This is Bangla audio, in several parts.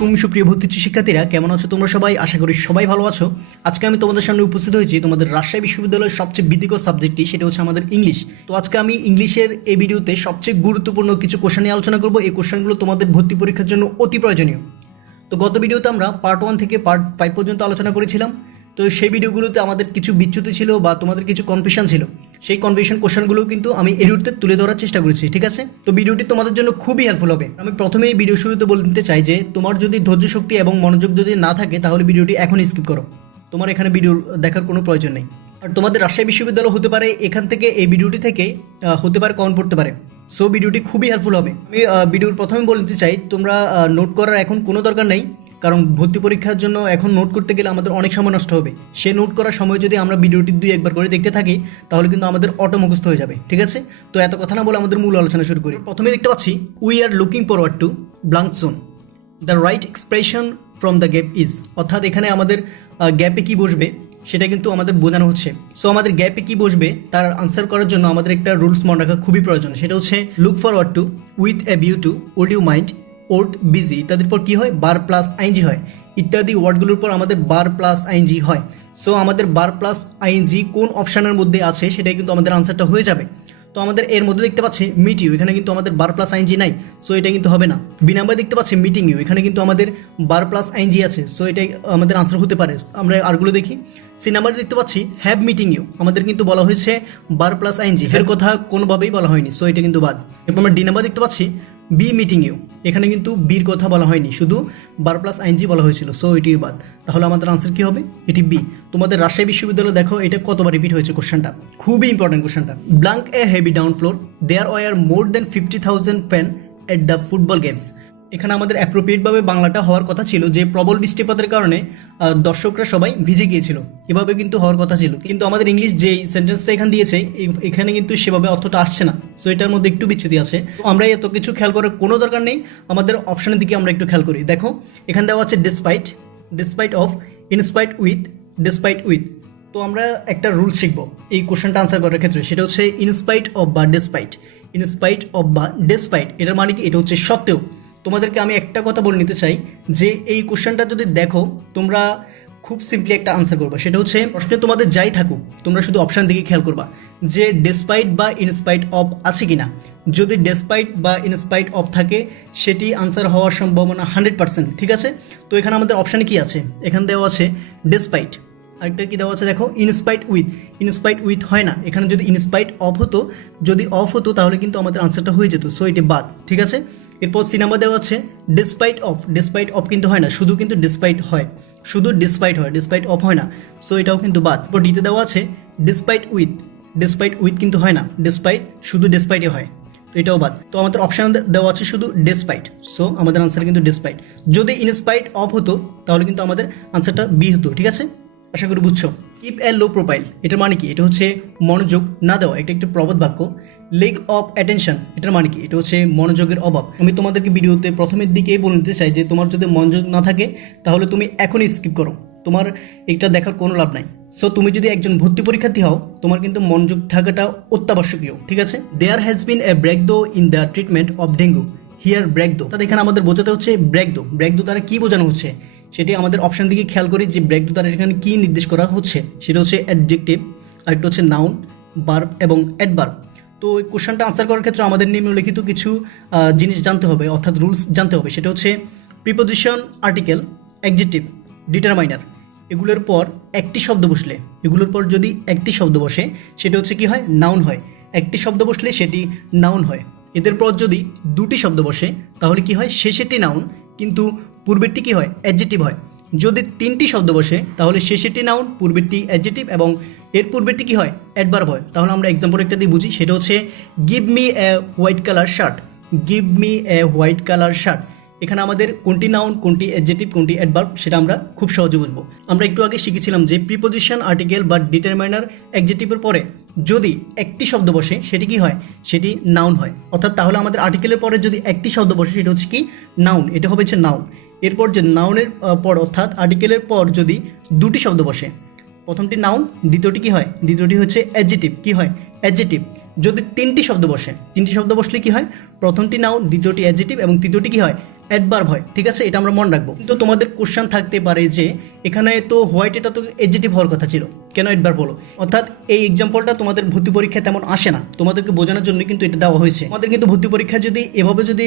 আলাইকুম সুপ্রিয় ভর্তি শিক্ষার্থীরা, কেমন আছো তোমরা সবাই? আশা করি সবাই ভালো আছো। আজকে আমি তোমাদের সামনে উপস্থিত হয়েছি তোমাদের রাজশাহী বিশ্ববিদ্যালয়ের সবচেয়ে ভীতিকর সাবজেক্টটি, সেটা হচ্ছে আমাদের ইংলিশ। তো আজকে আমি ইংলিশের এই ভিডিওতে সবচেয়ে গুরুত্বপূর্ণ কিছু কোশ্চেন নিয়ে আলোচনা করবো। এই কোশ্চেনগুলো তোমাদের ভর্তি পরীক্ষার জন্য অতি প্রয়োজনীয়। তো গত ভিডিওতে আমরা পার্ট 1 থেকে পার্ট 5 পর্যন্ত আলোচনা করেছিলাম। তো সেই ভিডিওগুলোতে আমাদের কিছু বিচ্যুতি ছিল বা তোমাদের কিছু কনফিউশন ছিল। সেই কনফিউশন কোশ্চেনগুলো কিন্তু আমি এই ভিডিওতে তুলে ধরার চেষ্টা করেছি, ঠিক আছে? তো ভিডিওটি তোমাদের জন্য খুবই হেল্পফুল হবে। আমি প্রথমেই ভিডিও শুরুতে বলে দিতে চাই যে তোমার যদি ধৈর্য শক্তি এবং মনোযোগ যদি না থাকে তাহলে ভিডিওটি এখনই স্কিপ করো। তোমার এখানে ভিডিও দেখার কোনো প্রয়োজন নেই। আর তোমাদের রাজশাহী বিশ্ববিদ্যালয় হতে পারে এখান থেকে এই ভিডিওটি থেকে হতে পারে কমেন্ট পড়তে পারে। সো ভিডিওটি খুবই হেল্পফুল হবে। আমি ভিডিওর প্রথমে বলে দিতে চাই, তোমরা নোট করার এখন কোনো দরকার নেই, কারণ ভর্তি পরীক্ষার জন্য এখন নোট করতে গেলে আমাদের অনেক সময় নষ্ট হবে। সে নোট করার সময় যদি আমরা ভিডিওটি 2-1 করে দেখতে থাকি তাহলে কিন্তু আমাদের অটো মুখস্থ হয়ে যাবে, ঠিক আছে? তো এত কথা না বলে আমাদের মূল আলোচনা শুরু করি। প্রথমে দেখতে পাচ্ছি we are looking forward to blank zone, the right expression from the gap is. অর্থাৎ এখানে আমাদের গ্যাপে কি বসবে সেটা কিন্তু আমাদের বোঝানো হচ্ছে। সো আমাদের গ্যাপে কি বসবে তার আনসার করার জন্য আমাদের একটা রুলস মনে রাখা খুবই প্রয়োজন। সেটা হচ্ছে look forward to, with a view to, would you mind, worth, busy ইত্যাদির পর কী হয়? বার প্লাস আইএনজি হয়। ইত্যাদি ওয়ার্ডগুলোর পর আমাদের বার প্লাস আইএনজি হয়। সো আমাদের বার প্লাস আইএনজি কোন অপশানের মধ্যে আছে সেটাই কিন্তু আমাদের আনসারটা হয়ে যাবে। তো আমাদের এর মধ্যে দেখতে পাচ্ছি মিট ইউ, এখানে কিন্তু আমাদের বার প্লাস আইএনজি নাই, সো এটা কিন্তু হবে না। বি নাম্বার দেখতে পাচ্ছি মিটিং ইউ, এখানে কিন্তু আমাদের বার প্লাস আইএনজি আছে, সো এটাই আমাদের আনসার হতে পারে। আমরা আরগুলো দেখি। সি নাম্বার দেখতে পাচ্ছি হ্যাভ মিটিং ইউ, আমাদের কিন্তু বলা হয়েছে বার প্লাস আইএনজি, এর কথা কোনোভাবেই বলা হয়নি, সো এটা কিন্তু বাদ। এরপর আমরা ডি নাম্বার দেখতে পাচ্ছি বি মিটিং ইউ, এখানে কিন্তু বির কথা বলা হয়নি, শুধু বার প্লাস আইএনজি বলা হয়েছিল, সো এটি বাদ। তাহলে আমাদের আনসার কি হবে? এটি বি। তোমাদের রাজশাহী বিশ্ববিদ্যালয় দেখো এটা কতবার রিপিট হয়েছে কোশ্চেনটা, খুবই ইম্পর্টেন্ট কোশ্চেনটা। Blank a heavy down floor, there were more than 50,000 fan at the football games. এখানে আমাদের অ্যাপ্রোপ্রিয়েটভাবে বাংলাটা হওয়ার কথা ছিল যে প্রবল বৃষ্টিপাতের কারণে দর্শকরা সবাই ভিজে গিয়েছিল, এভাবে কিন্তু হওয়ার কথা ছিল। কিন্তু আমাদের ইংলিশ যেই সেন্টেন্সটা এখানে দিয়েছে এখানে কিন্তু সেভাবে অর্থটা আসছে না, সো এটার মধ্যে একটু বিচ্যুতি আছে। আমরা এত কিছু খেয়াল করার কোনো দরকার নেই, আমাদের অপশানের দিকে আমরা একটু খেয়াল করি। দেখো এখানে দেওয়া আছে despite, despite of, in spite with, despite with. তো আমরা একটা রুল শিখবো এই কোশ্চেনটা আনসার করার ক্ষেত্রে, সেটা হচ্ছে ইনস্পাইট অফ বা ডিসপাইট। ইনস্পাইট অফ বা ডিসপাইট এটার মানে কি? এটা হচ্ছে সত্ত্বেও। তোমাদেরকে আমি একটা কথা বলে নিতে চাই যে এই কোশ্চেনটা যদি দেখো তোমরা খুব সিম্পলি একটা আনসার করবা, সেটা হচ্ছে প্রশ্নে তোমাদের যাই থাকুক তোমরা শুধু অপশান দিকে খেয়াল করবা যে ডেসপাইট বা ইনস্পাইট অফ আছে কিনা। যদি ডেসপাইট বা ইনস্পাইট অফ থাকে সেটি আনসার হওয়ার সম্ভাবনা 100%, ঠিক আছে? তো এখানে আমাদের অপশানে কি আছে? এখানে দেওয়া আছে ডেসপাইট, আরেকটা কি দেওয়া আছে দেখো ইনস্পাইট উইথ। ইনস্পাইট উইথ হয় না, এখানে যদি ইনস্পাইট অফ হতো, যদি অফ হতো তাহলে কিন্তু আমাদের আনসারটা হয়ে যেত, সো এটি বাদ, ঠিক আছে? এরপর সি নাম্বার দেওয়া আছে ডিসপাইট অফ। ডিসপাইট অফ কিন্তু হয় না, শুধু কিন্তু ডিসপাইট হয়, শুধু ডিসপাইট হয়, ডিসপাইট অফ হয় না, সো এটাও কিন্তু বাদ। এরপর ডিতে দেওয়া আছে ডিসপাইট উইথ। ডিসপাইট উইথ কিন্তু হয় না, ডিসপাইট শুধু ডিসপাইটে হয়, তো এটাও বাদ। তো আমাদের অপশান দেওয়া আছে শুধু ডিসপাইট, সো আমাদের আনসার কিন্তু ডিসপাইট। যদি ইনস্পাইট অফ হতো তাহলে কিন্তু আমাদের আনসারটা বি হতো, ঠিক আছে? আশা করি বুঝছো। কিপ এ লো প্রোফাইল এটার মানে কি? এটা হচ্ছে মনোযোগ না দেওয়া, এটা একটি প্রবাদ বাক্য। লেক অফ অ্যাটেনশন এটার মানে কি? এটা হচ্ছে মনোযোগের অভাব। আমি তোমাদেরকে ভিডিওতে প্রথমের দিকেই বলে নিতে চাই যে তোমার যদি মনোযোগ না থাকে তাহলে তুমি এখনই স্কিপ করো, তোমার এটা দেখার কোনো লাভ নাই। সো তুমি যদি একজন ভর্তি পরীক্ষার্থী হও তোমার কিন্তু মনোযোগ থাকাটা অত্যাবশ্যকীয়, ঠিক আছে? There has been a break though in the treatment of dengue, here break though. তাহলে এখানে আমাদের বোঝাতে হচ্ছে ব্রেক দো। ব্রেক দো দ্বারা কী বোঝানো হচ্ছে সেটি আমাদের অপশান দিকে খেয়াল করি যে ব্রেক দো দ্বারা এখানে কী নির্দেশ করা হচ্ছে। সেটা হচ্ছে অ্যাডজেক্টিভ, আর একটা হচ্ছে নাউন, ভার্ব এবং অ্যাডভার্ব। তো এই কোশ্চেনটা আনসার করার ক্ষেত্রে আমাদের নিম্নলিখিত কিছু জিনিস জানতে হবে, অর্থাৎ রুলস জানতে হবে। সেটা হচ্ছে প্রিপোজিশন, আর্টিকেল, অ্যাডজেক্টিভ, ডিটারমাইনার, এগুলোর পর একটি শব্দ বসলে, এগুলোর পর যদি একটি শব্দ বসে সেটা হচ্ছে কি হয়? নাউন হয়। একটি শব্দ বসলে সেটি নাউন হয়। এদের পর যদি দুটি শব্দ বসে তাহলে কি হয়? শেষেরটি নাউন কিন্তু পূর্বেরটি কি হয়? অ্যাডজেক্টিভ হয়। যদি তিনটি শব্দ বসে তাহলে শেষেরটি নাউন, পূর্বেরটি অ্যাডজেক্টিভ এবং এর পূর্বেরটি কি হয়? অ্যাডভার্ব হয়। তাহলে আমরা এক্সাম্পল একটা দিয়ে বুঝি, সেটা হচ্ছে give me a white colour shirt. Give me a white colour shirt, এখানে আমাদের কোনটি নাউন, কোনটি অ্যাডজেক্টিভ, কোনটি অ্যাডভার্ব সেটা আমরা খুব সহজে বুঝবো। আমরা একটু আগে শিখেছিলাম যে প্রিপোজিশন, আর্টিকেল বা ডিটারমাইনার, অ্যাডজেক্টিভের পরে যদি একটি শব্দ বসে সেটি কি হয়? সেটি নাউন হয়। অর্থাৎ তাহলে আমাদের আর্টিকেলের পরে যদি একটি শব্দ বসে সেটা হচ্ছে কি? নাউন। এটা হবে হচ্ছে নাউন। এরপর যে নাউনের পর অর্থাৎ আর্টিকেলের পর যদি দুটি শব্দ বসে, প্রথমটি নাউন, দ্বিতীয়টি কি হয়? দ্বিতীয়টি হচ্ছে অ্যাডজেক্টিভ। কি হয়? অ্যাডজেক্টিভ। যদি তিনটি শব্দ বসে, তিনটি শব্দ বসলে কি হয়? প্রথমটি নাউন, দ্বিতীয়টি অ্যাডজেক্টিভ এবং তৃতীয়টি কি হয়? অ্যাডভার্ব হয়, ঠিক আছে, এটা আমরা মনে রাখবো। কিন্তু তোমাদের কোশ্চেন থাকতে পারে যে এখানে তো হোয়াইট, এটা তো এডজেক্টিভ হওয়ার কথা ছিল, কেন অ্যাডভার্ব হলো? অর্থাৎ এই এক্সাম্পলটা তোমাদের ভর্তি পরীক্ষায় তেমন আসে না, তোমাদেরকে বোঝানোর জন্য কিন্তু এটা দেওয়া হয়েছে। আমাদের কিন্তু ভর্তি পরীক্ষায় যদি এভাবে যদি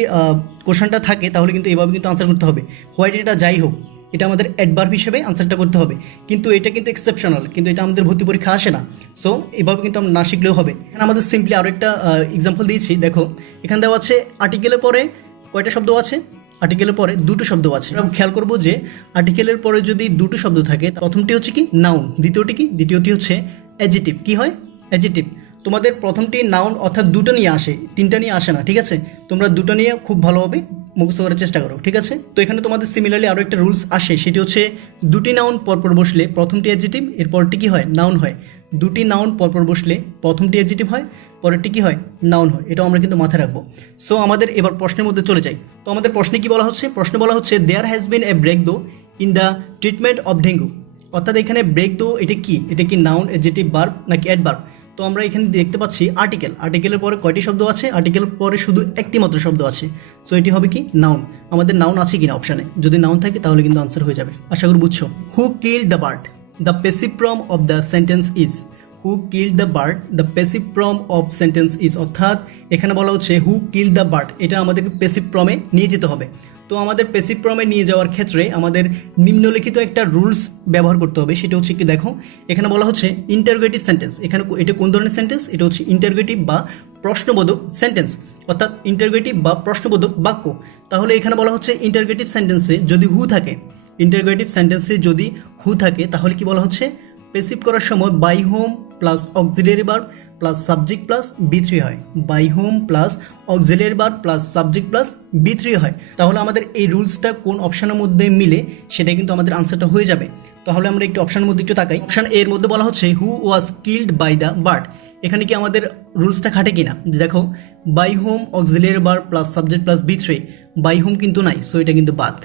কোশ্চেনটা থাকে তাহলে কিন্তু এভাবে কিন্তু আনসার করতে হবে। হোয়াইট এটা যাই হোক, এটা আমাদের অ্যাডভার্ব হিসেবে আনসারটা করতে হবে, কিন্তু এটা কিন্তু এক্সেপশনাল, কিন্তু এটা আমাদের ভর্তি পরীক্ষা আসে না। সো এভাবে কিন্তু আমরা না শিখলেও হবে। এখানে আমাদের সিম্পলি আরও একটা এক্সাম্পল দিয়েছি, দেখো এখানে দেওয়া আছে আর্টিকেলের পরে কয়টা শব্দ আছে? আর্টিকেলের পরে দুটো শব্দ আছে। আমরা খেয়াল করবো যে আর্টিকেলের পরে যদি দুটো শব্দ থাকে, প্রথমটি হচ্ছে কি নাউন, দ্বিতীয়টি কি? দ্বিতীয়টি হচ্ছে অ্যাডজেক্টিভ। কি হয়? অ্যাডজেক্টিভ। তোমাদের প্রথমটি নাউন অর্থাৎ দুটো নিয়ে আসে, তিনটা নিয়ে আসে না, ঠিক আছে? তোমরা দুটো নিয়ে খুব ভালোভাবে মুখস্থ করার চেষ্টা করো, ঠিক আছে? তো এখানে তোমাদের সিমিলারলি আরও একটা রুলস আসে, সেটি হচ্ছে দুটি নাউন পরপর বসলে প্রথমটি অ্যাডজেক্টিভ, এরপরটি কি হয়? নাউন হয়। দুটি নাউন পরপর বসলে প্রথমটি অ্যাডজেক্টিভ হয়, পরেরটি কি হয়? নাউন হয়। এটাও আমরা কিন্তু মাথায় রাখবো। সো আমাদের এবার প্রশ্নের মধ্যে চলে যাই। তো আমাদের প্রশ্নে কি বলা হচ্ছে? প্রশ্নে বলা হচ্ছে there has been a break though in the treatment of dengue. অর্থাৎ এখানে ব্রেক দো এটা কি? এটা কি নাউন, অ্যাডজেক্টিভ, ভার্ব নাকি অ্যাডভার্ব? তো আমরা এখানে দেখতে পাচ্ছি আর্টিকেল। আর্টিকেলের পরে কয়টি শব্দ আছে? আর্টিকেলের পরে শুধু একটি মাত্র শব্দ আছে। সো এটি হবে কি? নাউন। আমাদের নাউন আছে কিনা অপশানে? যদি নাউন থাকে তাহলে কিন্তু আনসার হয়ে যাবে। আশা করি বুঝছো। Who killed the bird? The passive form of the sentence is. Who killed the bird, the passive form of sentence is. অর্থাৎ এখানে বলা হচ্ছে হু কিল্ড দ্য বার্ড, এটা আমাদেরকে প্যাসিভ ফর্মে নিয়ে যেতে হবে। তো আমাদের প্যাসিভ ফর্মে নিয়ে যাওয়ার ক্ষেত্রে আমাদের নিম্নলিখিত একটা রুলস ব্যবহার করতে হবে। সেটা হচ্ছে কি? দেখো এখানে বলা হচ্ছে ইন্টারোগেটিভ সেন্টেন্স। এখানে এটা কোন ধরনের সেন্টেন্স? এটা হচ্ছে ইন্টারোগেটিভ বা প্রশ্নবোধক সেন্টেন্স, অর্থাৎ ইন্টারোগেটিভ বা প্রশ্নবোধক বাক্য। তাহলে এখানে বলা হচ্ছে ইন্টারোগেটিভ সেন্টেন্সে যদি হু থাকে, ইন্টারোগেটিভ সেন্টেন্সে যদি হু থাকে তাহলে কি বলা হচ্ছে? প্যাসিভ করার সময় by home plus auxiliary verb plus subject plus বি3 হয়। By home plus auxiliary verb plus subject plus বি3 হয়। তাহলে আমাদের এই রুলসটা কোন অপশনের মধ্যে মিলে সেটা কিন্তু আমাদের আনসারটা হয়ে যাবে। তাহলে আমরা একটু অপশনের মধ্যে একটু তাকাই। অপশন এর মধ্যে বলা হচ্ছে who was killed by the bird. এখানে কি আমাদের রুলসটা খাটে কিনা? দেখো by whom auxiliary verb plus subject plus বি3, বাই হোম কিন্তু নাই, সো এটা কিন্তু বাদ।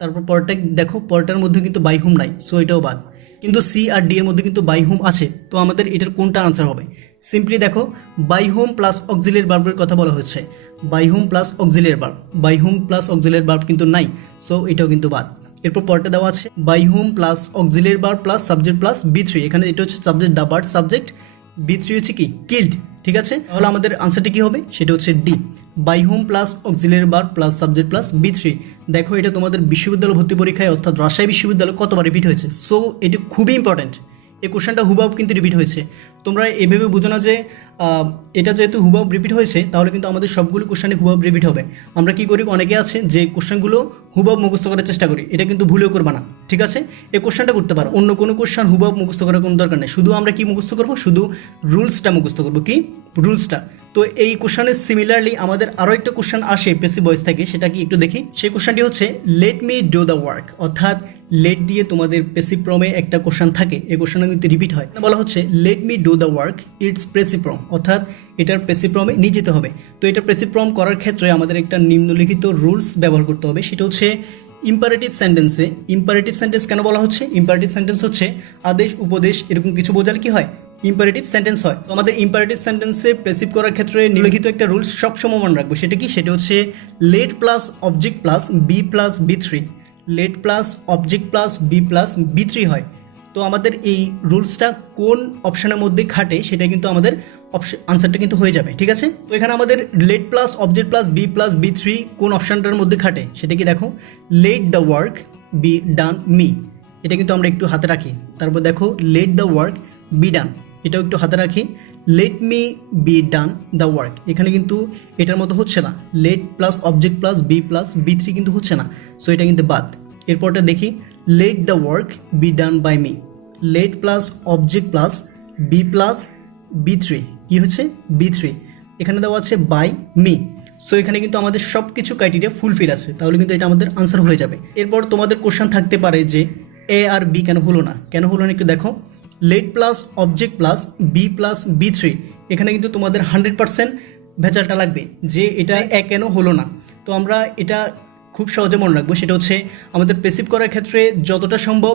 তারপর পরটা দেখো, পরটার মধ্যে কিন্তু বাই হোম নাই, সো এটাও বাদ। কিন্তু সি আর ডি এর মধ্যে কিন্তু বাই হোম আছে। তো আমাদের এটার কোনটা আনসার হবে? সিম্পলি দেখো বাই হোম প্লাস অক্সিলিয়ারি ভার্বের কথা বলা হচ্ছে। By home plus auxiliary verb, by home plus auxiliary verb কিন্তু নাই, সো এটাও কিন্তু বাদ। এরপর পরটা দেওয়া আছে by home plus auxiliary verb plus subject plus বি3। এখানে এটা হচ্ছে সাবজেক্ট, দ্য বার্ড সাবজেক্ট, বি3 হচ্ছে কি? কিল্ড, ঠিক আছে? তাহলে আমাদের আনসারটা কি হবে? সেটা হচ্ছে D, by home plus auxiliary verb plus subject plus বি3। দেখো এটা তোমাদের বিশ্ববিদ্যালয় ভর্তি পরীক্ষায় অর্থাৎ রাজশাহী বিশ্ববিদ্যালয় কতবার রিপিট হয়েছে। সো এটি খুবই ইম্পর্টেন্ট। এই কোশ্চেনটা হুবহু কিন্তু রিপিট হয়েছে। তোমরা এভাবে বুঝো না যে এটা যেহেতু হুবহু রিপিট হয়েছে তাহলে কিন্তু আমাদের সবগুলো কোশ্চেনে হুবহু রিপিট হবে। আমরা কি করি? অনেকে আছে যে কোশ্চেনগুলো হুবহু মুখস্থ করার চেষ্টা করি, এটা কিন্তু ভুলেও করবা না, ঠিক আছে? এই কোশ্চেনটা করতে পারো, অন্য কোনো কোশ্চেন হুবহু মুখস্থ করার কোনো দরকার নেই। শুধু আমরা কি মুখস্থ করবো? শুধু রুলসটা মুখস্থ করবো। কি রুলসটা? তো এই কোশ্চেনের সিমিলারলি আমাদের আরও একটা কোশ্চেন আসে প্যাসিভ ভয়েস থেকে, সেটা কি একটু দেখি। সেই কোশ্চেনটি হচ্ছে let me do the work. অর্থাৎ লেট দিয়ে তোমাদের প্যাসিভ ফর্মে একটা কোশ্চেন থাকে, এই কোশ্চেনটা কিন্তু রিপিট হয়। বলা হচ্ছে let me do the work, it's passive form, অর্থাৎ এটার প্যাসিভ ফর্মে নিয়ে যেতে হবে। তো এটা প্যাসিভ ফর্ম করার ক্ষেত্রে আমাদের একটা নিম্নলিখিত রুলস ব্যবহার করতে হবে। সেটা হচ্ছে ইম্পারেটিভ সেন্টেন্সে, ইম্পারেটিভ সেন্টেন্স কেন বলা হচ্ছে? ইম্পারেটিভ সেন্টেন্স হচ্ছে আদেশ, উপদেশ, এরকম কিছু বোঝার কি হয়? ইম্পারেটিভ সেন্টেন্স হয়। তো আমাদের ইম্পারেটিভ সেন্টেন্সে প্যাসিভ করার ক্ষেত্রে নিম্নলিখিত একটা রুলস সবসময় মনে রাখবো। সেটা কি? সেটা হচ্ছে let plus object plus B plus বি3। Let plus object plus B plus বি3 হয়। তো আমাদের এই রুলসটা কোন অপশানের মধ্যে খাটে সেটা কিন্তু আমাদের আনসারটা কিন্তু হয়ে যাবে, ঠিক আছে? তো এখানে আমাদের let plus object plus B plus বি3 কোন অপশানটার মধ্যে খাটে সেটা কি দেখো, let the work be done me, এটা কিন্তু আমরা একটু হাতে রাখি। তারপর দেখো let the work be done, এটাও একটু হাতে রাখি। Let me be done the work, এখানে কিন্তু এটার মতো হচ্ছে না। Let plus object plus B plus বি3 কিন্তু হচ্ছে না, সো এটা কিন্তু বাদ। এরপরটা দেখি late the work be done by me. Let plus object plus B plus বি3, কী হচ্ছে? বি3। এখানে দেওয়া আছে বাই মি, সো এখানে কিন্তু আমাদের সব কিছু ক্রাইটেরিয়া ফুলফিল আছে, তাহলে কিন্তু এটা আমাদের আনসার হয়ে যাবে। এরপর তোমাদের কোশ্চেন থাকতে পারে যে এ আর বি কেন হলো না? কেন হলো না একটু দেখো। Let plus object plus B plus বি3, এখানে কিন্তু তোমাদের 100% ভেজালটা লাগবে যে এটা এ কেন হলো না। তো আমরা এটা খুব সহজে মনে রাখবো, সেটা হচ্ছে আমাদের প্যাসিভ করার ক্ষেত্রে যতটা সম্ভব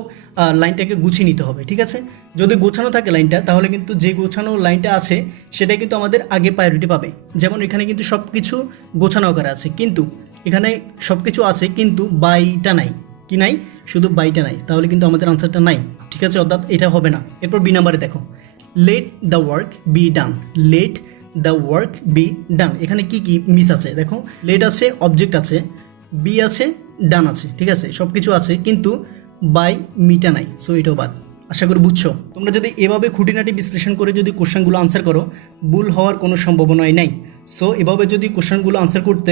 লাইনটাকে গুছিয়ে নিতে হবে, ঠিক আছে? যদি গোছানো থাকে লাইনটা তাহলে কিন্তু যে গোছানো লাইনটা আছে সেটা কিন্তু আমাদের আগে প্রায়োরিটি পাবে। যেমন এখানে কিন্তু সব কিছু গোছানো আকারে আছে, কিন্তু এখানে সব কিছু আছে কিন্তু বাইটা নাই, কি নাই, শুধু বাইটা নাই, তাহলে কিন্তু আমাদের আনসারটা নাই, ঠিক আছে, অর্থাৎ এটা হবে না। এরপর বি নাম্বারে দেখো, let the work be done, late the work be ডান। এখানে কি কি মিস আছে দেখো, লেট আছে, অবজেক্ট আছে, বি আছে, ডান আছে, ঠিক আছে, সব কিছু আছে কিন্তু বাই মিটা নাই, সো এটাও বাদ। আশা করি বুঝছো। তোমরা যদি এভাবে খুঁটিনাটি বিশ্লেষণ করে যদি কোশ্চেনগুলো আনসার করো, ভুল হওয়ার কোনো সম্ভাবনাই নাই। সো এভাবে যদি কোশ্চেনগুলো আনসার করতে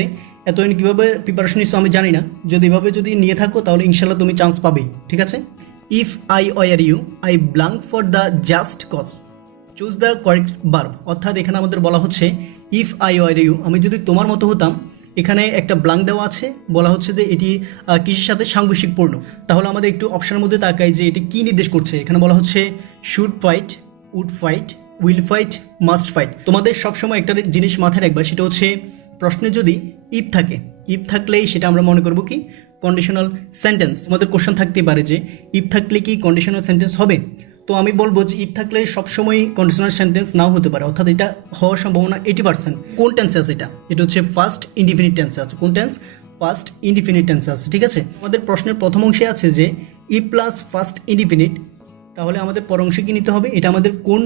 এতদিন কীভাবে প্রিপারেশন নিচ্ছ আমি জানি না, যদি এভাবে যদি নিয়ে থাকো তাহলে ইনশাল্লাহ তুমি চান্স পাবেই, ঠিক আছে। If I were you I blank for the just cause, choose the correct verb. অর্থাৎ এখানে আমাদের বলা হচ্ছে ইফ আই ওয়ার ইউ, আমি যদি তোমার মতো হতাম, এখানে একটা ব্লাঙ্ক দেওয়া আছে, বলা হচ্ছে যে এটি কিসের সাথে সাংঘর্ষিকপূর্ণ। তাহলে আমাদের একটু অপশনের মধ্যে তাকাই যে এটি কী নির্দেশ করছে। এখানে বলা হচ্ছে should fight, would fight, will fight, must fight. তোমাদের সবসময় একটা জিনিস মাথায় রাখবা, সেটা হচ্ছে প্রশ্নে যদি ইফ থাকে, ইফ থাকলেই সেটা আমরা মনে করব কি কন্ডিশনাল সেন্টেন্স। আমাদের কোশ্চেন থাকতে পারে যে ইফ থাকলে কি কন্ডিশনাল সেন্টেন্স হবে, তো আমি বলবো যে ইফ থাকলে সবসময় কন্ডিশনাল সেন্টেন্স নাও হতে পারে, অর্থাৎ এটা হওয়ার সম্ভাবনা 80%। কোন টেন্সে আছে এটা হচ্ছে ফার্স্ট ইনডিফিনিট টেন্সে আছে। কোন টেন্স? ফার্স্ট ইনডিফিনিট টেন্সে আছে, ঠিক আছে। আমাদের প্রশ্নের প্রথম অংশে আছে যে ইফ প্লাস ফার্স্ট ইনডিফিনিট, তাহলে আমাদের পর অংশে কি নিতে হবে, এটা আমাদের কোন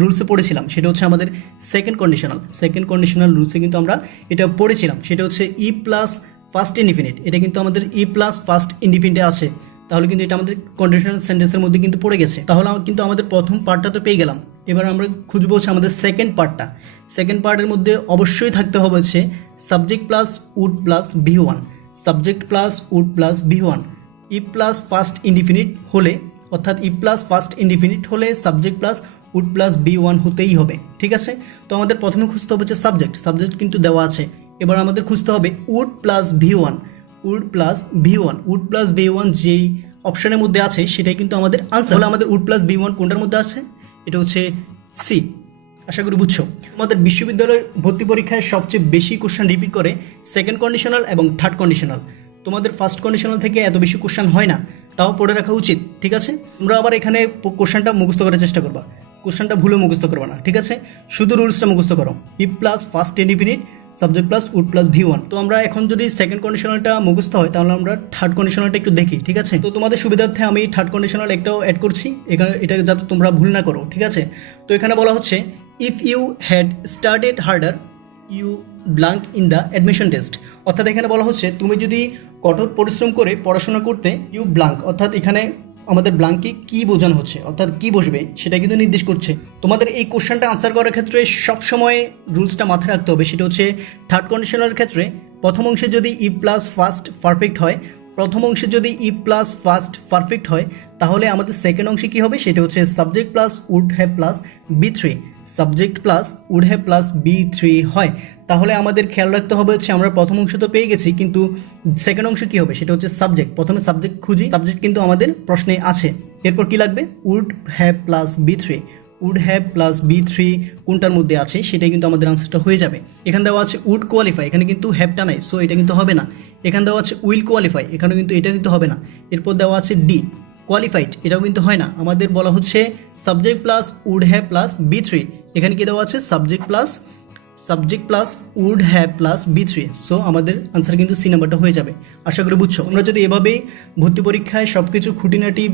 রুলসে পড়েছিলাম, সেটা হচ্ছে আমাদের সেকেন্ড কন্ডিশনাল রুলসে কিন্তু আমরা এটা পড়েছিলাম, সেটা হচ্ছে ই প্লাস ফার্স্ট ইনডিফিনিট। এটা কিন্তু আমাদের ই প্লাস ফার্স্ট ইনডিফিনিটে আছে, তাহলে কিন্তু এটা আমাদের কন্ডিশনাল সেন্টেন্সের মধ্যে কিন্তু পড়ে গেছে। তাহলে কিন্তু আমাদের প্রথম পার্টটা তো পেয়ে গেলাম, এবার আমরা খুঁজবো হচ্ছে আমাদের সেকেন্ড পার্টটা। সেকেন্ড পার্টের মধ্যে অবশ্যই থাকতে হবে হচ্ছে subject plus would plus V one, subject plus would plus V one. If plus first indefinite হলে, অর্থাৎ ই প্লাস ফার্স্ট ইনডিফিনিট হলে subject plus would plus V one হতেই হবে, ঠিক আছে। তো আমাদের প্রথমে খুঁজতে হবে হচ্ছে সাবজেক্ট কিন্তু দেওয়া আছে। এবার আমাদের খুঁজতে হবে would plus V one, would plus V one যেই অপশনের মধ্যে আছে সেটাই কিন্তু আমাদের আনসার। হলে আমাদের উড প্লাস ভি1 কোনটার মধ্যে আছে, এটা হচ্ছে সি। আশা করি বুঝছো। আমাদের বিশ্ববিদ্যালয় ভর্তি পরীক্ষায় সবচেয়ে বেশি কোশ্চেন রিপিট করে সেকেন্ড কন্ডিশনাল এবং থার্ড কন্ডিশনাল। তোমাদের ফার্স্ট কন্ডিশনাল থেকে এত বেশি কোশ্চেন হয় না, তাও পড়ে রাখা উচিত, ঠিক আছে। তোমরা আবার এখানে কোশ্চেনটা মুখস্থ করার চেষ্টা করবা, কোশ্চেনটা ভুলে মুখস্থ করবা না, ঠিক আছে। শুধু রুলসটা মুখস্থ করো, if plus first indefinite, subject plus would plus V one. তো আমরা এখন যদি সেকেন্ড কন্ডিশনালটা মুখস্থ হয়, তাহলে আমরা থার্ড কন্ডিশনালটা একটু দেখি, ঠিক আছে। তো তোমাদের সুবিধার্থে আমি থার্ড কন্ডিশনাল একটাও অ্যাড করছি এখানে, এটা যাতে তোমরা ভুল না করো, ঠিক আছে। তো এখানে বলা হচ্ছে if you had started harder you blank in the admission test. অর্থাৎ এখানে বলা হচ্ছে তুমি যদি কঠোর পরিশ্রম করে পড়াশোনা করতে, ইউ ব্লাঙ্ক, অর্থাৎ এখানে আমাদের ব্লাঙ্কে কি বোঝানো হচ্ছে, অর্থাৎ কি বসবে সেটা কিন্তু নির্দেশ করছে। তোমাদের এই কোশ্চেনটা আনসার করার ক্ষেত্রে সবসময় রুলসটা মাথায় রাখতে হবে, সেটা হচ্ছে থার্ড কন্ডিশনাল ক্ষেত্রে প্রথম অংশে যদি ই প্লাস ফার্স্ট পারফেক্ট হয়, তাহলে আমাদের সেকেন্ড অংশে কি হবে, সেটা হচ্ছে subject plus would have plus বি3 হয়। তাহলে আমাদের খেয়াল রাখতে হবে হচ্ছে আমরা প্রথম অংশ তো পেয়ে গেছি, কিন্তু সেকেন্ড অংশ কি হবে, সেটা হচ্ছে সাবজেক্ট। প্রথমে সাবজেক্ট খুঁজি, সাবজেক্ট কিন্তু আমাদের প্রশ্নে আছে। এরপর কি লাগবে, উড হ্যাভ প্লাস বি3 কোনটার মধ্যে আছে সেটাই কিন্তু আমাদের আনসারটা হয়ে যাবে। এখানে দেওয়া আছে উড কোয়ালিফাই, এখানে কিন্তু হ্যাভটা নাই, সো এটা কিন্তু হবে না। এখানে দেওয়া আছে উইল কোয়ালিফাই, এখানে কিন্তু এটা কিন্তু হবে না। এরপর দেওয়া আছে ডি কোয়ালিফাইড, এটাও কিন্তু হয় না। আমাদের বলা হচ্ছে subject plus would have plus বি3, এখানে কি দেওয়া আছে subject plus would have plus বি3, সো আমাদের আনসার কিন্তু সি নাম্বারটা হয়ে যাবে। আশা করি বুঝছো। আমরা যদি এভাবেই ভর্তি পরীক্ষায় সব কিছু খুঁটিনাটি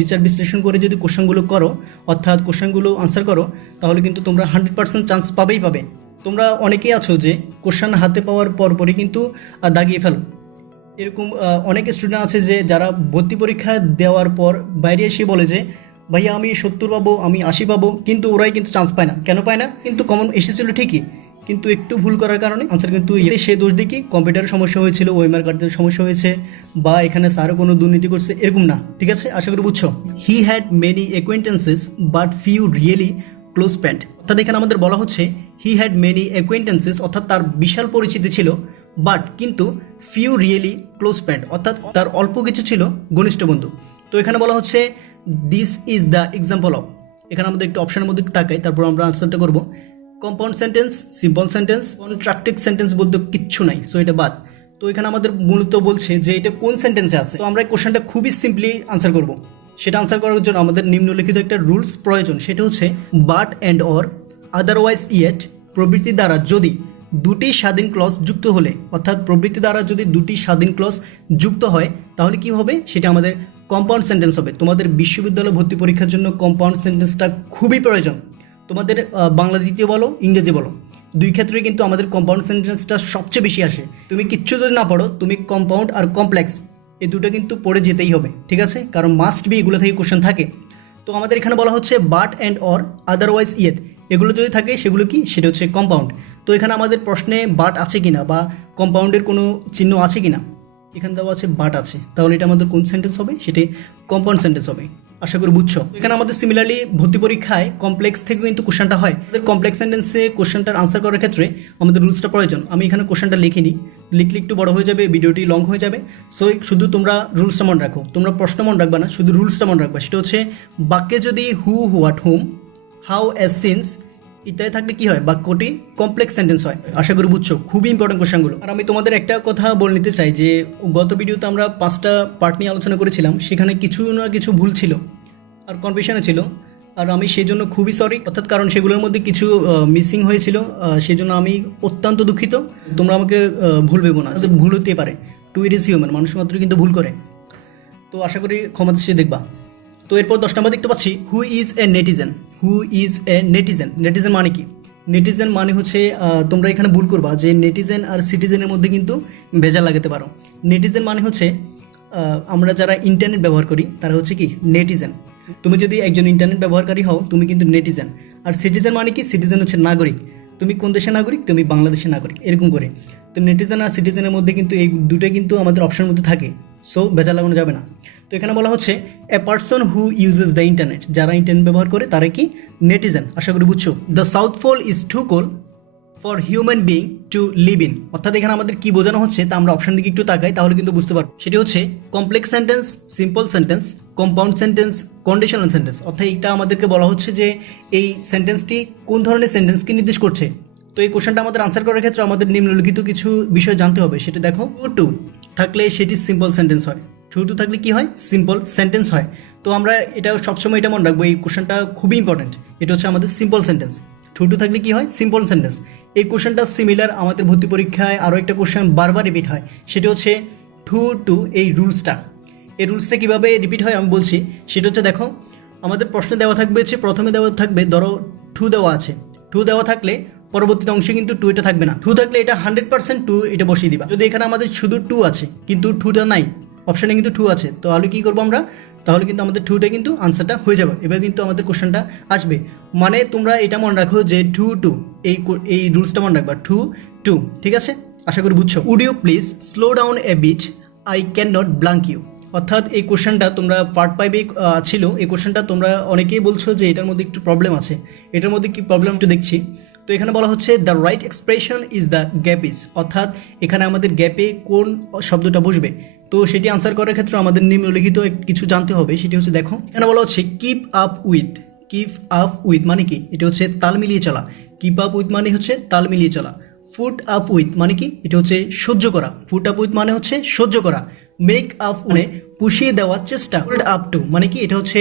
বিচার বিশ্লেষণ করে যদি কোশ্চেনগুলো করো, অর্থাৎ কোশ্চেনগুলো আনসার করো, তাহলে কিন্তু তোমরা 100% চান্স পাবে। তোমরা অনেকেই আছো যে কোশ্চেন হাতে পাওয়ার পরপরই কিন্তু দাগিয়ে ফেলো। এরকম অনেক স্টুডেন্ট আছে যে যারা ভর্তি পরীক্ষা দেওয়ার পর বাইরে এসে বলে যে ভাইয়া আমি 70 পাবো, আমি 80 পাবো, কিন্তু ওরাই কিন্তু চান্স পায় না। কেন পায় না? কিন্তু কমন এসেছিল ঠিকই, কিন্তু একটু ভুল করার কারণে আনসার কিন্তু সে দোষ দেখি কম্পিউটারের সমস্যা হয়েছিল, ওএমআর কার্ডের সমস্যা হয়েছে, বা এখানে স্যারও কোনো দুর্নীতি করছে, এরকম না, ঠিক আছে। আশা করি বুঝছো। He had many acquaintances but few really close friend. অর্থাৎ এখানে আমাদের বলা হচ্ছে হি হ্যাড মেনি অ্যাকোয়েন্টেন্সেস, অর্থাৎ তার বিশাল পরিচিতি ছিল, বাট কিন্তু ফিউ রিয়েলি ক্লোজ ফ্রেন্ড, অর্থাৎ তার অল্প কিছু ছিল ঘনিষ্ঠ বন্ধু। তো এখানে বলা হচ্ছে this is the example of, এখানে আমাদের একটু অপশনের মধ্যে তাকাই, তারপর আমরা আনসারটা করবো। Compound sentence, simple sentence, contractive sentence বলতে কিচ্ছু নাই, সো এটা বাদ। তো এখানে আমাদের মূলত বলছে যে এটা কোন সেন্টেন্সে আছে। তো আমরা এই কোশ্চেনটা খুবই সিম্পলি আনসার করব। সেটা আনসার করার জন্য আমাদের নিম্নলিখিত একটা রুলস প্রয়োজন, সেটা হচ্ছে but and or, otherwise yet প্রভৃতি দ্বারা যদি দুটি স্বাধীন ক্লজ যুক্ত হলে, অর্থাৎ প্রবৃত্তি দ্বারা যদি দুটি স্বাধীন ক্লজ যুক্ত হয় তাহলে কি হবে, সেটা আমাদের কম্পাউন্ড সেন্টেন্স হবে। তোমাদের বিশ্ববিদ্যালয় ভর্তি পরীক্ষার জন্য কম্পাউন্ড সেন্টেন্সটা খুবই প্রয়োজন। তোমাদের বাংলা দ্বিতীয় বলো, ইংরেজি বলো, দুই ক্ষেত্রে কিন্তু আমাদের কম্পাউন্ড সেন্টেন্সটা সবচেয়ে বেশি আসে। তুমি কিচ্ছু যদি না পড়ো, তুমি কম্পাউন্ড আর কমপ্লেক্স এই দুটো কিন্তু পড়ে যেতেই হবে, ঠিক আছে, কারণ মাস্ট বি এগুলো থেকে কোশ্চেন থাকে। তো আমাদের এখানে বলা হচ্ছে but and or, otherwise yet, এগুলো যদি থাকে সেগুলো কি, সেটা হচ্ছে কম্পাউন্ড। তো এখানে আমাদের প্রশ্নে বাট আছে কিনা বা কম্পাউন্ডের কোনো চিহ্ন আছে কিনা, এখানে দেওয়া আছে বাট আছে, তাহলে এটা আমাদের কোন সেন্টেন্স হবে, সেটি কম্পাউন্ড সেন্টেন্স হবে। আশা করি বুঝছো। এখানে আমাদের সিমিলারলি ভর্তি পরীক্ষায় কমপ্লেক্স থেকে কিন্তু কোশ্চেনটা হয়। আমাদের কমপ্লেক্স সেন্টেন্সে কোশ্চেনটার আনসার করার ক্ষেত্রে আমাদের রুলসটা প্রয়োজন। আমি এখানে কোশ্চেনটা লিখিনি, লিখলে একটু বড় হয়ে যাবে, ভিডিওটি লং হয়ে যাবে। সো শুধু তোমরা রুলসটা মনে রাখো, তোমরা প্রশ্ন মনে রাখবা না, শুধু রুলসটা মনে রাখবা। সেটা হচ্ছে বাক্যে যদি who, what, whom, how, as, since ইত্যাদি থাকলে কি হয়, বাক্যটি কমপ্লেক্স সেন্টেন্স হয়। আশা করি বুঝছো, খুবই ইম্পর্টেন্ট কোশ্চেনগুলো। আর আমি তোমাদের একটা কথা বলে নিতে চাই যে গত ভিডিওতে আমরা 5টা পার্ট নিয়ে আলোচনা করেছিলাম, সেখানে কিছু না কিছু ভুল ছিল আর কনফিউশনে ছিল, আর আমি সেই জন্য খুবই সরি, অর্থাৎ কারণ সেগুলোর মধ্যে কিছু মিসিং হয়েছিল, সেই জন্য আমি অত্যন্ত দুঃখিত। তোমরা আমাকে ভুল ভেবো না, ভুল হতে পারে, টু ইট ইজ হিউম্যান, মানুষ মাত্র কিন্তু ভুল করে। তো আশা করি ক্ষমা দৃষ্টিতে দেখবা। তো এরপর 10 নম্বর দেখতে পাচ্ছি, who is a netizen. Who is a netizen, netizen মানে কি? নেটিজেন মানে হচ্ছে, তোমরা এখানে ভুল করবা যে নেটিজেন আর সিটিজেনের মধ্যে কিন্তু ভেজাল লাগাতে পারো। নেটিজেন মানে হচ্ছে আমরা যারা ইন্টারনেট ব্যবহার করি তারা হচ্ছে কি নেটিজেন। তুমি যদি একজন ইন্টারনেট ব্যবহারকারী হও তুমি কিন্তু নেটিজেন। আর সিটিজেন মানে কি? সিটিজেন হচ্ছে নাগরিক। তুমি কোন দেশের নাগরিক? তুমি বাংলাদেশের নাগরিক, এরকম করে। তো নেটিজেন আর সিটিজেনের মধ্যে কিন্তু এই দুটো কিন্তু আমাদের অপশনের মধ্যে থাকে, সো ভেজাল লাগানো যাবে না। তো এখানে বলা হচ্ছে a person who uses the internet, যারা ইন্টারনেট ব্যবহার করে তারা কি নেটিজেন। আশা করি বুঝছো। The south pole is too cold for human being to live in, অর্থাৎ এখানে আমাদের কি বোঝানো হচ্ছে তা আমরা অপশন দিকে একটু তাকাই তাহলে কিন্তু বুঝতে পারবো। সেটি হচ্ছে complex sentence, simple sentence, compound sentence, conditional sentence. অর্থাৎ এটা আমাদেরকে বলা হচ্ছে যে এই সেন্টেন্সটি কোন ধরনের সেন্টেন্সকে নির্দেশ করছে। তো এই কোশ্চেনটা আমাদের আনসার করার ক্ষেত্রে আমাদের নিম্নলিখিত কিছু বিষয় জানতে হবে। সেটা দেখো, টু থাকলে সেটি সিম্পল সেন্টেন্স হয়, টু থাকলে কি হয়? সিম্পল সেন্টেন্স হয়। তো আমরা এটা সবসময় এটা মনে রাখবো, এই কোশ্চেনটা খুবই ইম্পর্টেন্ট। এটা হচ্ছে আমাদের সিম্পল সেন্টেন্স। টু থাকলে কি হয়? Simple sentence. এই কোশ্চেনটা সিমিলার আমাদের ভর্তি পরীক্ষায় আরও একটা কোশ্চেন বারবার রিপিট হয়, সেটা হচ্ছে টু এই রুলসটা। এই রুলসটা কীভাবে রিপিট হয় আমি বলছি। সেটা হচ্ছে দেখো, আমাদের প্রশ্নে দেওয়া থাকবে হচ্ছে, প্রথমে দেওয়া থাকবে, ধরো টু দেওয়া আছে, টু দেওয়া থাকলে পরবর্তীতে অংশে কিন্তু টু এটা থাকবে না। টু থাকলে এটা 100% টু এটা বসিয়ে দিবা। যদি এখানে আমাদের শুধু টু আছে কিন্তু টুটা নাই, অপশানে কিন্তু টু আছে, তাহলে কী করবো আমরা? তাহলে কিন্তু আমাদের টুটা কিন্তু আনসারটা হয়ে যাবে। এবার কিন্তু আমাদের কোশ্চেনটা আসবে। মানে তোমরা এটা মনে রাখো যে টু এই রুলসটা মনে রাখবা, টু, ঠিক আছে? আশা করি বুঝছো। Would you please slow down a bit, I can not blank you. অর্থাৎ এই কোশ্চেনটা তোমরা পার্ট 5 ছিল। এই কোশ্চেনটা তোমরা অনেকেই বলছো যে এটার মধ্যে একটু প্রবলেম আছে। এটার মধ্যে কি প্রবলেম একটু দেখছি। তো এখানে বলা হচ্ছে the right expression is the gap is, অর্থাৎ এখানে আমাদের গ্যাপে কোন শব্দটা বসবে। তো সেটি আনসার করার ক্ষেত্রে আমাদের নিম্নলিখিত কিছু জানতে হবে। সেটি হচ্ছে দেখো, এখানে বলা হচ্ছে কিপ আপ উইথ মানে কি? এটা হচ্ছে তাল মিলিয়ে চলা। কিপ আপ উইথ মানে হচ্ছে তাল মিলিয়ে চলা। ফুট আপ উইথ মানে কি? এটা হচ্ছে সহ্য করা। ফুট আপ উইথ মানে হচ্ছে সহ্য করা। মেক আপ মানে পুষিয়ে দেওয়ার চেষ্টা। হোল্ড আপ টু মানে কি? এটা হচ্ছে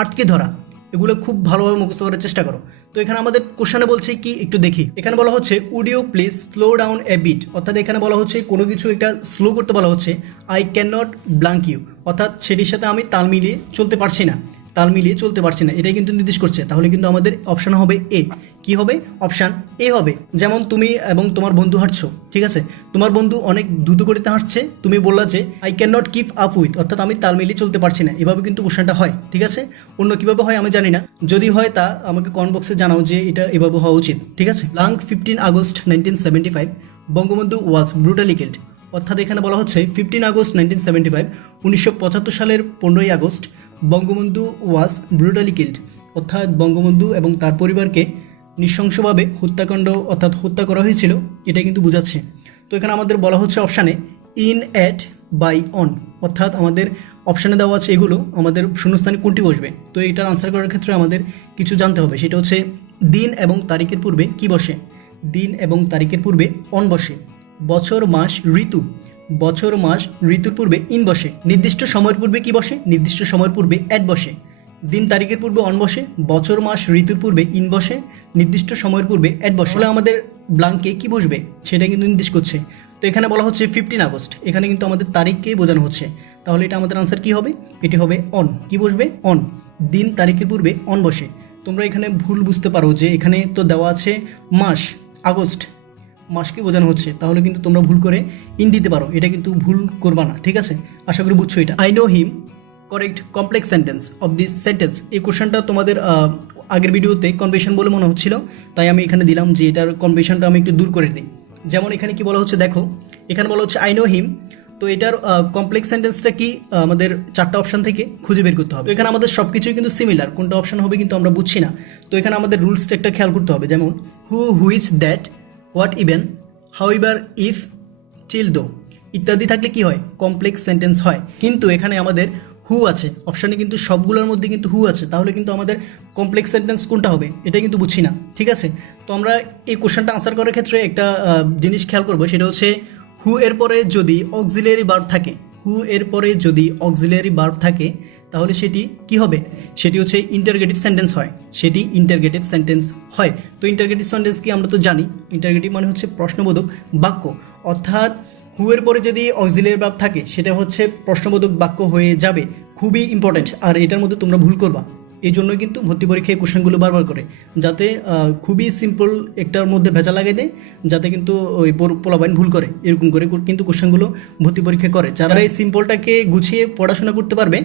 আটকে ধরা। এগুলো খুব ভালোভাবে মুখস্থ করার চেষ্টা করো। তো এখানে আমাদের কোশ্চেনে বলছে কি, একটু দেখি। এখানে বলা হচ্ছে would you please slow down a bit, অর্থাৎ এখানে বলা হচ্ছে কোনো কিছু একটা স্লো করতে বলা হচ্ছে। I can not blank you, অর্থাৎ সেটির সাথে আমি তাল মিলিয়ে চলতে পারছি না, এটাই কিন্তু নির্দেশ করছে। তাহলে কিন্তু আমাদের অপশান হবে এ। কি হবে? অপশান এ হবে। যেমন তুমি এবং তোমার বন্ধু হাঁটছো, ঠিক আছে? তোমার বন্ধু অনেক দ্রুত গতিতে হাঁটছে, তুমি বললা যে I can not keep up with, অর্থাৎ আমি তাল মিলিয়ে চলতে পারছি না। এভাবে কিন্তু কোশ্চেনটা হয়, ঠিক আছে? অন্য কীভাবে হয় আমি জানি না, যদি হয় তা আমাকে কমেন্ট বক্সে জানাও যে এটা এভাবে হওয়া উচিত, ঠিক আছে? ব্লাঙ্ক 15 আগস্ট 1975 বঙ্গবন্ধু ওয়াজ ব্রুটালি কিল্ড, অর্থাৎ এখানে বলা হচ্ছে 15 আগস্ট 1975 1975 সালের 15ই আগস্ট বঙ্গবন্ধু ওয়াজ ব্রুটালি কিল্ড, অর্থাৎ বঙ্গবন্ধু এবং তার পরিবারকে নৃশংসভাবে হত্যাকাণ্ড অর্থাৎ হত্যা করা হয়েছিল, এটা কিন্তু বোঝাচ্ছে। তো এখানে আমাদের বলা হচ্ছে অপশানে ইন, অ্যাট, বাই, অন, অর্থাৎ আমাদের অপশানে দেওয়া আছে এগুলো, আমাদের শূন্যস্থানে কোনটি বসবে। তো এটার আনসার করার ক্ষেত্রে আমাদের কিছু জানতে হবে। সেটা হচ্ছে দিন এবং তারিখের পূর্বে কি বসে? দিন এবং তারিখের পূর্বে অন বসে। বছর, মাস, ঋতু, বছর, মাস, ঋতুর পূর্বে ইন বসে। নির্দিষ্ট সময়ের পূর্বে কি বসে? নির্দিষ্ট সময়ের পূর্বে অ্যাট বসে। দিন তারিখের পূর্বে অন বসে, বছর মাস ঋতুর পূর্বে ইন বসে, নির্দিষ্ট সময়ের পূর্বে অ্যাট বসে। তাহলে আমাদের ব্লাঙ্কে কি বসবে সেটা কিন্তু নির্দেশ করছে। তো এখানে বলা হচ্ছে 15 আগস্ট, এখানে কিন্তু আমাদের তারিখকেই বোঝানো হচ্ছে। তাহলে এটা আমাদের আনসার কি হবে? এটি হবে অন। কি বসবে? অন। দিন তারিখের পূর্বে অন বসে। তোমরা এখানে ভুল বুঝতে পারো যে এখানে তো দেওয়া আছে মাস, আগস্ট, মাসকে বোঝানো হচ্ছে, তাহলে কিন্তু তোমরা ভুল করে ইন দিতে পারো। এটা কিন্তু ভুল করবা না, ঠিক আছে? আশা করি বুঝছো এটা। I know him correct complex sentence of this sentence. এই কোশ্চেনটা তোমাদের আগের ভিডিওতে কনভেনশন বলে মনে হচ্ছিল, তাই আমি এখানে দিলাম যে এটার কনভেনশনটা আমি একটু দূর করে দিই। যেমন এখানে কি বলা হচ্ছে দেখো, এখানে বলা হচ্ছে আই নো হিম। তো এটার কমপ্লেক্স সেন্টেন্সটা কি আমাদের 4টা অপশন থেকে খুঁজে বের করতে হবে। এখানে আমাদের সব কিছুই কিন্তু সিমিলার, কোনটা অপশন হবে কিন্তু আমরা বুঝছি না। তো এখানে আমাদের রুলসটা একটা খেয়াল করতে হবে, যেমন who, which, that, what, even, however, if, till, though ইত্যাদি থাকলে কি হয়? কমপ্লেক্স সেন্টেন্স হয়। কিন্তু এখানে আমাদের হু আছে অপশানে, কিন্তু সবগুলোর মধ্যে কিন্তু হু আছে, তাহলে কিন্তু আমাদের কমপ্লেক্স সেন্টেন্স কোনটা হবে এটা কিন্তু বুঝছি না, ঠিক আছে? তো আমরা এই কোশ্চেনটা আনসার করার ক্ষেত্রে একটা জিনিস খেয়াল করবো, সেটা হচ্ছে হু এর পরে যদি অক্সিলিয়ারি ভার্ব থাকে, হু এর পরে যদি অক্সিলিয়ারি ভার্ব থাকে তাহলে সেটি কি হবে? সেটি হচ্ছে ইন্টারগেটিভ সেন্টেন্স হয়, সেটি ইন্টারগেটিভ সেন্টেন্স হয়। তো ইন্টারগেটিভ সেন্টেন্স কি আমরা তো জানি, ইন্টারগেটিভ মানে হচ্ছে প্রশ্নবোধক বাক্য, অর্থাৎ হু এর পরে যদি অক্সিলিয়ারি ভার্ব থাকে সেটা হচ্ছে প্রশ্নবোধক বাক্য হয়ে যাবে। খুবই ইম্পর্টেন্ট, আর এটার মধ্যে তোমরা ভুল করবা। এই জন্যই কিন্তু ভর্তি পরীক্ষায় কোশ্চেনগুলো বারবার করে, যাতে খুবই সিম্পল একটার মধ্যে ভেজা লাগাই দেয়, যাতে কিন্তু ওই পোলাপাইন ভুল করে, এরকম করে কিন্তু কোশ্চেনগুলো ভর্তি পরীক্ষা করে। যারা এই সিম্পলটাকে গুছিয়ে পড়াশোনা করতে পারবে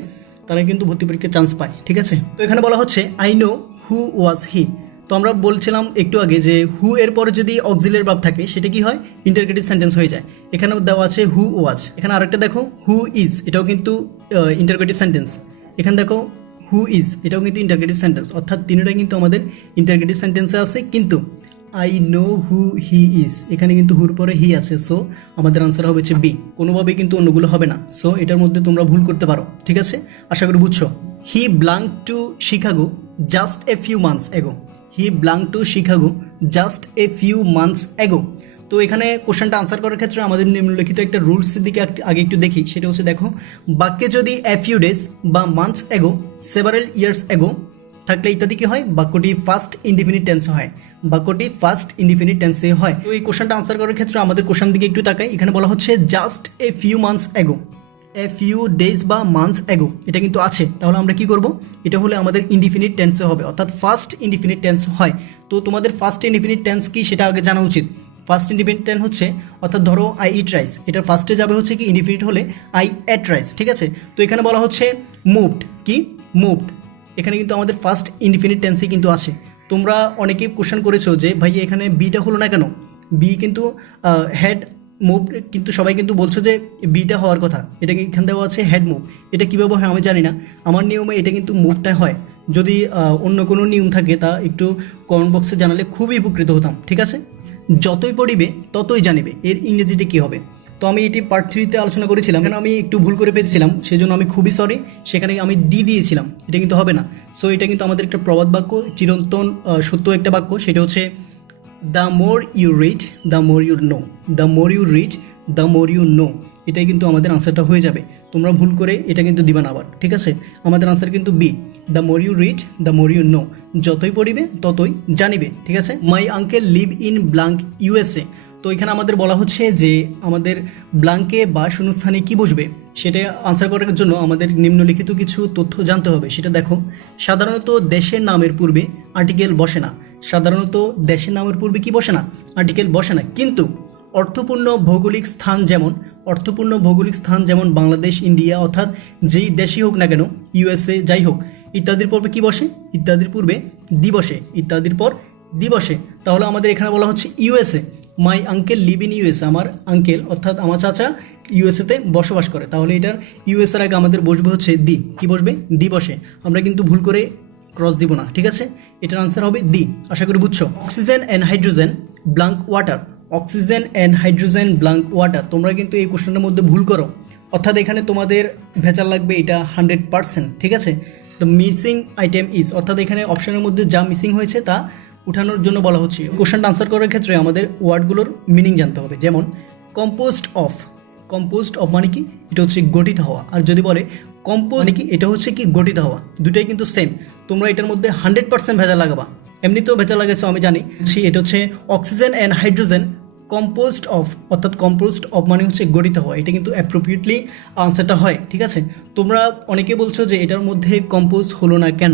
তারা কিন্তু ভর্তি পরীক্ষায় চান্স পায়, ঠিক আছে? তো এখানে বলা হচ্ছে আই নো হু ওয়াজ হি। তো আমরা বলছিলাম একটু আগে যে হু এর পরে যদি অক্সিলিয়ারি ভার্ব থাকে সেটা কি হয়? ইন্টারগেটিভ সেন্টেন্স হয়ে যায়। এখানেও দেওয়া আছে হু ওয়াজ। এখানে আরেকটা দেখো হু ইজ, এটাও কিন্তু ইন্টারগেটিভ সেন্টেন্স। এখানে দেখো হু ইজ, এটাও কিন্তু ইন্টারগেটিভ সেন্টেন্স, অর্থাৎ তিনটাই কিন্তু আমাদের ইন্টারগেটিভ সেন্টেন্সে আছে। কিন্তু I know who he is, এখানে কিন্তু হুর পরে হি আছে, সো আমাদের আনসার হবে হচ্ছে বি। কোনোভাবেই কিন্তু অন্যগুলো হবে না, সো এটার মধ্যে তোমরা ভুল করতে পারো, ঠিক আছে? আশা করি বুঝছো। He belong to Chicago just a few months ago. He belong to Chicago just a few months ago. তো এখানে কোশ্চেনটা আনসার করার ক্ষেত্রে আমাদের নিম্নলিখিত একটা রুলসের দিকে আগে একটু দেখি। সেটা হচ্ছে দেখো, বাক্যে যদি এ ফিউ ডেজ বা মান্থস এগো, সেভারেল ইয়ার্স এগো থাকলে ইত্যাদি কি হয়? বাক্যটি ফার্স্ট ইনডিফিনিট টেন্স হয়, বাক্যটি ফার্স্ট ইনডিফিনিট টেন্সে হয়। তো এই কোশ্চেনটা আনসার করার ক্ষেত্রে আমাদের কোশ্চেন দিকে একটু তাকাই। এখানে বলা হচ্ছে জাস্ট এ ফিউ মান্থস এগো, এ ফিউ ডেজ বা মান্থস এগো, এটা কিন্তু আছে। তাহলে আমরা কি করব? এটা হলে আমাদের ইনডিফিনিট টেন্সে হবে, অর্থাৎ ফার্স্ট ইনডিফিনিট টেন্স হয়। তো তোমাদের ফার্স্ট ইনডিফিনিট টেন্স কি সেটা আগে জানা উচিত। ফার্স্ট ইনডিফিনিট টেন্স হচ্ছে, অর্থাৎ ধরো আই ইট রাইস, এটার ফার্স্টে যাবে হচ্ছে কি ইনডিফিনিট হলে আই এট রাইস, ঠিক আছে? তো এখানে বলা হচ্ছে মুভড, কি মুভড, এখানে কিন্তু আমাদের ফার্স্ট ইনডিফিনিট টেন্সই কিন্তু আছে। তোমরা অনেকেই কোশ্চেন করেছো যে ভাই এখানে বিটা হলো না কেন? বি কিন্তু হেড মুভ, কিন্তু সবাই কিন্তু বলছো যে বিটা হওয়ার কথা, এটা এখানে দেওয়া আছে হেড মুভ। এটা কীভাবে হয় আমি জানি না, আমার নিয়মে এটা কিন্তু মুভটা হয়। যদি অন্য কোনো নিয়ম থাকে তা একটু কমেন্ট বক্সে জানালে খুবই উপকৃত হতাম, ঠিক আছে? যতই পড়িবে ততই জানিবে, এর ইংরেজিতে কী হবে? তো আমি এটি পার্ট 3-তে আলোচনা করেছিলাম, কেন আমি একটু ভুল করে পেয়েছিলাম, সেজন্য আমি খুবই সরি। সেখানে আমি ডি দিয়েছিলাম, এটা কিন্তু হবে না। সো এটা কিন্তু আমাদের একটা প্রবাদ বাক্য, চিরন্তন সত্য একটা বাক্য। সেটা হচ্ছে the more you read the more you know, the more you read the more you know, এটাই কিন্তু আমাদের আনসারটা হয়ে যাবে। তোমরা ভুল করে এটা কিন্তু দিবা না আবার, ঠিক আছে? আমাদের আনসার কিন্তু B, the more you read the more you know, যতই পড়িবে ততই জানিবে, ঠিক আছে? My uncle live in blank USA. তো এখানে আমাদের বলা হচ্ছে যে আমাদের ব্লাঙ্কে বা শূন্যস্থানে কি বসবে সেটা আনসার করার জন্য আমাদের নিম্নলিখিত কিছু তথ্য জানতে হবে। সেটা দেখো, সাধারণত দেশের নামের পূর্বে আর্টিকেল বসে না। সাধারণত দেশের নামের পূর্বে কি বসে না? আর্টিকেল বসে না। কিন্তু অর্থপূর্ণ ভৌগোলিক স্থান যেমন বাংলাদেশ, ইন্ডিয়া, অর্থাৎ যেই দেশই হোক না কেন, ইউএসএ যাই হোক, ইত্যাদির পূর্বে কি বসে? ইত্যাদির পূর্বে দি বসে, ইত্যাদির পর দি বসে। তাহলে আমাদের এখানে বলা হচ্ছে USA, my uncle live in USA, আমার আঙ্কেল অর্থাৎ আমার চাচা ইউএসএতে বসবাস করে। তাহলে এটার ইউএসএর আগে আমাদের বসবে হচ্ছে দি, কি বসবে? দি বসে। আমরা কিন্তু ভুল করে ক্রস দিব না, ঠিক আছে? এটার আনসার হবে দি। আশা করি বুঝছো। Oxygen and hydrogen blank water, oxygen and hydrogen blank water, তোমরা কিন্তু এই কোশ্চেনের মধ্যে ভুল করো, অর্থাৎ এখানে তোমাদের ভেজাল লাগবে এটা 100%, ঠিক আছে? দ্য মিসিং আইটেম ইজ, অর্থাৎ এখানে অপশনের মধ্যে যা মিসিং হয়েছে তা উঠানোর জন্য বলা হচ্ছে। কোশ্চেনটা আনসার করার ক্ষেত্রে আমাদের ওয়ার্ডগুলোর মিনিং জানতে হবে। যেমন কম্পোস্ট অফ, কম্পোজড অফ মানে কি, এটা হচ্ছে গঠিত হওয়া। আর যদি বলে কম্পোজ মানে কি, এটা হচ্ছে কি গঠিত হওয়া। দুটাই কিন্তু সেম। তোমরা এটার মধ্যে 100% ভেজাল লাগাবা, এমনিতেও ভেজাল লাগাইছো আমি জানি। এটা হচ্ছে oxygen and hydrogen composed of, অর্থাৎ কম্পোজড অফ মানে হচ্ছে গঠিত হওয়া। এটা কিন্তু অ্যাপ্রোপ্রিয়েটলি আনসারটা হয়, ঠিক আছে। তোমরা অনেকে বলছো যে এটার মধ্যে কম্পোজ হলো না কেন।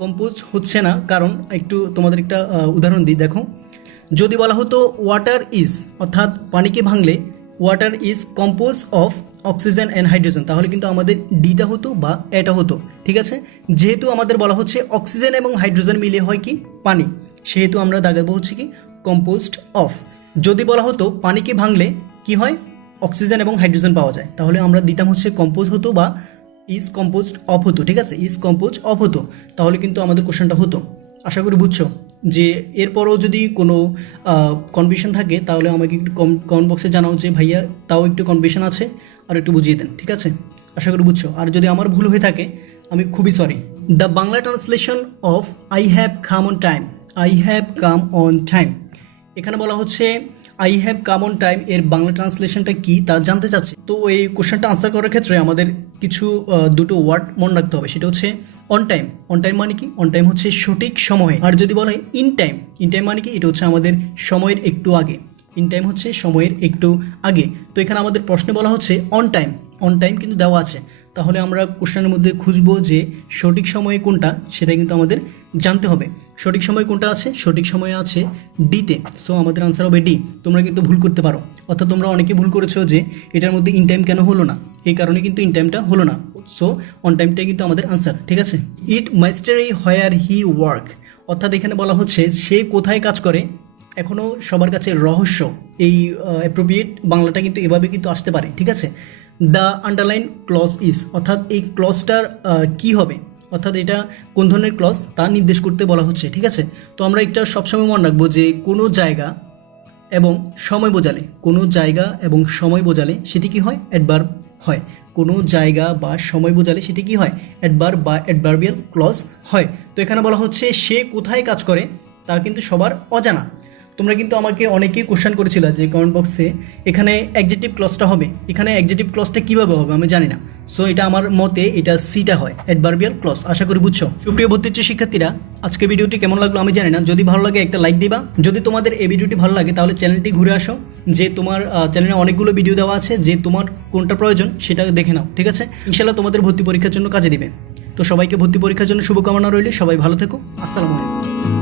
কম্পোজ হচ্ছে না কারণ একটু তোমাদের একটা উদাহরণ দিই, দেখো। যদি বলা হতো ওয়াটার ইজ, অর্থাৎ পানিকে ভাঙলে water is compose of oxygen and hydrogen, তাহলে কিন্তু আমাদের ডিটা হতো বা এটা হতো, ঠিক আছে। যেহেতু আমাদের বলা হচ্ছে অক্সিজেন এবং হাইড্রোজেন মিলে হয় কি পানি, সেহেতু আমরা দাগাবো হচ্ছে কি কম্পোজড অফ। যদি বলা হতো পানিকে ভাঙলে কি হয়, অক্সিজেন এবং হাইড্রোজেন পাওয়া যায়, তাহলে আমরা দিতাম হচ্ছে কম্পোজ হতো বা ইজ কম্পোজড অফ হতো, ঠিক আছে। ইজ কম্পোজ অফ হতো, তাহলে কিন্তু আমাদের কোশ্চেনটা হতো। আশা করি বুঝছো। যে এরপরও যদি কোনো কনফিউশন থাকে তাহলে আমাকে একটু কমেন্ট বক্সে জানাও যে ভাইয়া তাও একটু কনফিউশন আছে, আর একটু বুঝিয়ে দেন, ঠিক আছে। আশা করি বুঝছো। আর যদি আমার ভুল হয়ে থাকে আমি খুবই sorry. The Bangla translation of I have come on time, I have come on time, এখানে বলা হচ্ছে I have come on time, এর বাংলা ট্রান্সলেশনটা কি তা জানতে চাচ্ছি। তো এই কোশ্চেনটা আনসার করার ক্ষেত্রে আমাদের কিছু দুটো ওয়ার্ড মনে রাখতে হবে। সেটা হচ্ছে অন টাইম। অন টাইম মানে কি, অন টাইম হচ্ছে সঠিক সময়ে। আর যদি বলে ইন টাইম, ইন টাইম মানে কি, এটা হচ্ছে আমাদের সময়ের একটু আগে। ইন টাইম হচ্ছে সময়ের একটু আগে। তো এখানে আমাদের প্রশ্নে বলা হচ্ছে অন টাইম, অন টাইম কিন্তু দেওয়া আছে, তাহলে আমরা কোশ্চেনের মধ্যে খুঁজবো যে সঠিক সময়ে কোনটা, সেটা কিন্তু আমাদের জানতে হবে। সঠিক সময় কোনটা আছে, সঠিক সময় আছে ডিতে। সো আমাদের আনসার হবে ডি। তোমরা কিন্তু ভুল করতে পারো, অর্থাৎ তোমরা অনেকে ভুল করেছো যে এটার মধ্যে ইন টাইম কেন হলো না, এই কারণে কিন্তু ইন টাইমটা হলো না। সো অন টাইমটাই কিন্তু আমাদের আনসার, ঠিক আছে। ইট মাইস্টারি হোয়ার হি ওয়ার্ক, অর্থাৎ এখানে বলা হচ্ছে সে কোথায় কাজ করে। এখনও সবার কাছে রহস্য এই অ্যাপ্রোপ্রিয়েট বাংলাটা কিন্তু এভাবে কিন্তু আসতে পারে, ঠিক আছে। দ্য আন্ডারলাইন ক্লজ ইজ, অর্থাৎ এই ক্লজটার কি হবে, অর্থাৎ এটা কোন ধরনের ক্লজ তা নির্দেশ করতে বলা হচ্ছে, ঠিক আছে। তো আমরা একটা সবসময় মনে রাখবো যে কোনো জায়গা এবং সময় বোঝালে, কোনো জায়গা এবং সময় বোঝালে সেটি কি হয়, অ্যাডভার্ব হয়। কোনো জায়গা বা সময় বোঝালে সেটি কি হয়, অ্যাডভার্ব বা অ্যাডভার্বিয়াল ক্লজ হয়। তো এখানে বলা হচ্ছে সে কোথায় কাজ করে তা কিন্তু সবার অজানা। তোমরা কিন্তু আমাকে অনেকেই কোশ্চেন করেছিল যে কমেন্ট বক্সে এখানে অ্যাডজেক্টিভ ক্লজটা হবে, এখানে অ্যাডজেক্টিভ ক্লজটা কীভাবে হবে আমি জানি না। সো এটা আমার মতে এটা সিটা হয়, অ্যাডভার্বিয়াল ক্লজ। আশা করি বুঝছো। সুপ্রিয় ভর্তি ইচ্ছুক শিক্ষার্থীরা, আজকে ভিডিওটি কেমন লাগলো আমি জানি না। যদি ভালো লাগে একটা লাইক দিবা। যদি তোমাদের এই ভিডিওটি ভালো লাগে তাহলে চ্যানেলটি ঘুরে আসো, যে তোমার চ্যানেলে অনেকগুলো ভিডিও দেওয়া আছে, যে তোমার কোনটা প্রয়োজন সেটা দেখে নাও, ঠিক আছে। ইনশাল্লাহ তোমাদের ভর্তি পরীক্ষার জন্য কাজে দিবে। তো সবাইকে ভর্তি পরীক্ষার জন্য শুভকামনা রইলে, সবাই ভালো থেকো। আসসালামু আলাইকুম।